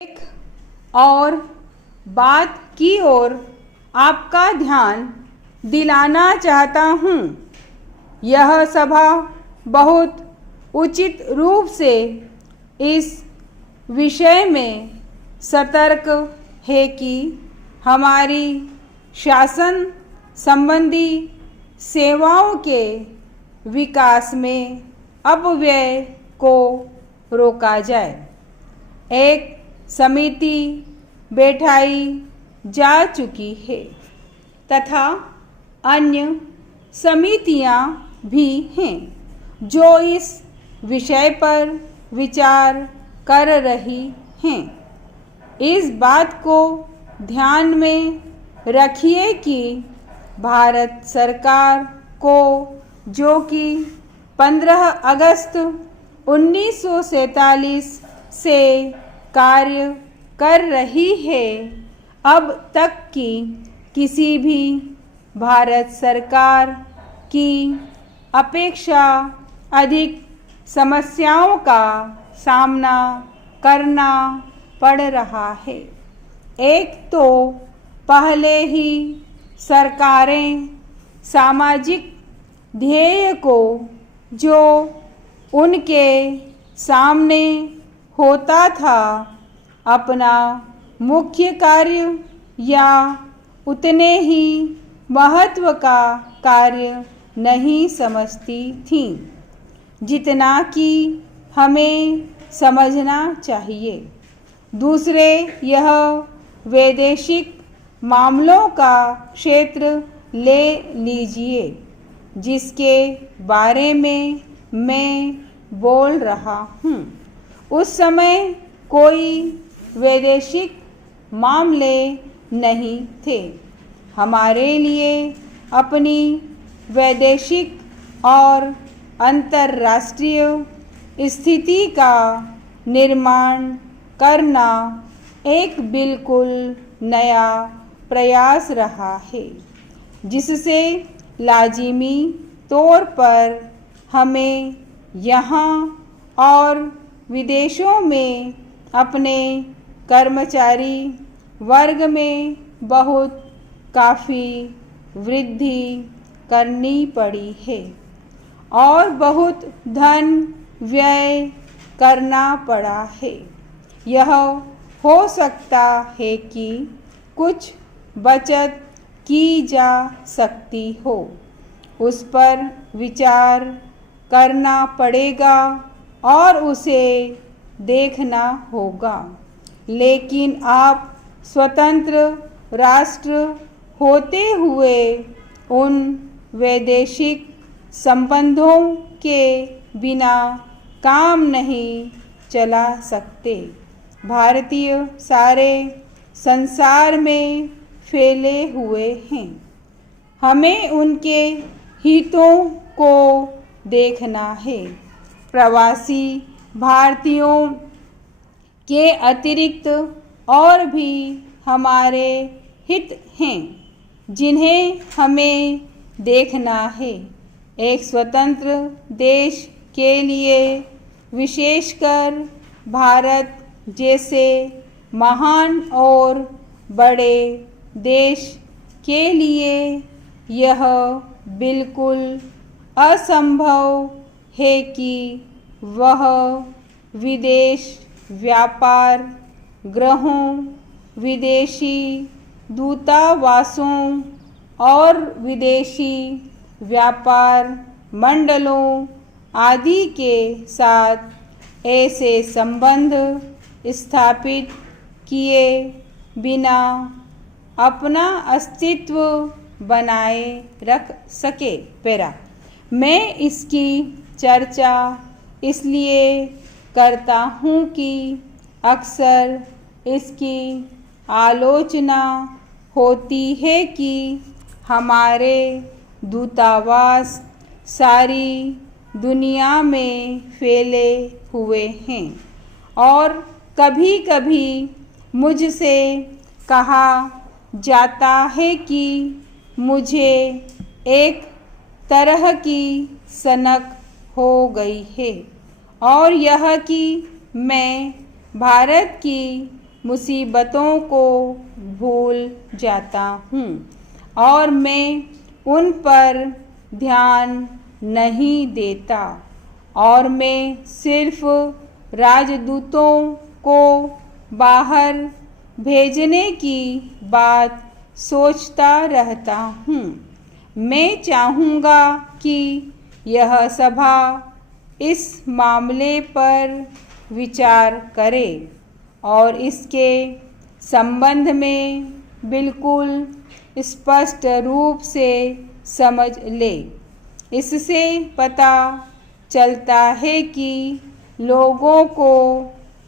एक और बात की ओर आपका ध्यान दिलाना चाहता हूँ। यह सभा बहुत उचित रूप से इस विषय में सतर्क है कि हमारी शासन संबंधी सेवाओं के विकास में अपव्यय को रोका जाए। एक समिति बैठाई जा चुकी है तथा अन्य समितियां भी हैं जो इस विषय पर विचार कर रही हैं। इस बात को ध्यान में रखिए कि भारत सरकार को, जो कि 15 अगस्त 1947 से कार्य कर रही है, अब तक की किसी भी भारत सरकार की अपेक्षा अधिक समस्याओं का सामना करना पड़ रहा है। एक तो पहले ही सरकारें सामाजिक ध्येय को जो उनके सामने होता था अपना मुख्य कार्य या उतने ही महत्व का कार्य नहीं समझती थीं जितना कि हमें समझना चाहिए। दूसरे, यह वैदेशिक मामलों का क्षेत्र ले लीजिए जिसके बारे में मैं बोल रहा हूँ। उस समय कोई वैदेशिक मामले नहीं थे। हमारे लिए अपनी वैदेशिक और अंतर्राष्ट्रीय स्थिति का निर्माण करना एक बिल्कुल नया प्रयास रहा है, जिससे लाजिमी तौर पर हमें यहाँ और विदेशों में अपने कर्मचारी वर्ग में बहुत काफ़ी वृद्धि करनी पड़ी है और बहुत धन व्यय करना पड़ा है। यह हो सकता है कि कुछ बचत की जा सकती हो, उस पर विचार करना पड़ेगा और उसे देखना होगा। लेकिन आप स्वतंत्र राष्ट्र होते हुए उन वैदेशिक संबंधों के बिना काम नहीं चला सकते। भारतीय सारे संसार में फैले हुए हैं। हमें उनके हितों को देखना है। प्रवासी भारतीयों के अतिरिक्त और भी हमारे हित हैं जिन्हें हमें देखना है। एक स्वतंत्र देश के लिए, विशेषकर भारत जैसे महान और बड़े देश के लिए, यह बिल्कुल असंभव है कि वह विदेश व्यापार गृहों, विदेशी दूतावासों और विदेशी व्यापार मंडलों आदि के साथ ऐसे संबंध स्थापित किए बिना अपना अस्तित्व बनाए रख सके। मैं इसकी चर्चा इसलिए करता हूँ कि अक्सर इसकी आलोचना होती है कि हमारे दूतावास सारी दुनिया में फैले हुए हैं और कभी-कभी मुझसे कहा जाता है कि मुझे एक तरह की सनक हो गई है और यह कि मैं भारत की मुसीबतों को भूल जाता हूँ और मैं उन पर ध्यान नहीं देता और मैं सिर्फ राजदूतों को बाहर भेजने की बात सोचता रहता हूँ। मैं चाहूँगा कि यह सभा इस मामले पर विचार करे और इसके संबंध में बिल्कुल स्पष्ट रूप से समझ ले। इससे पता चलता है कि लोगों को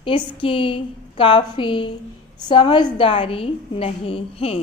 इसकी काफ़ी समझदारी नहीं है।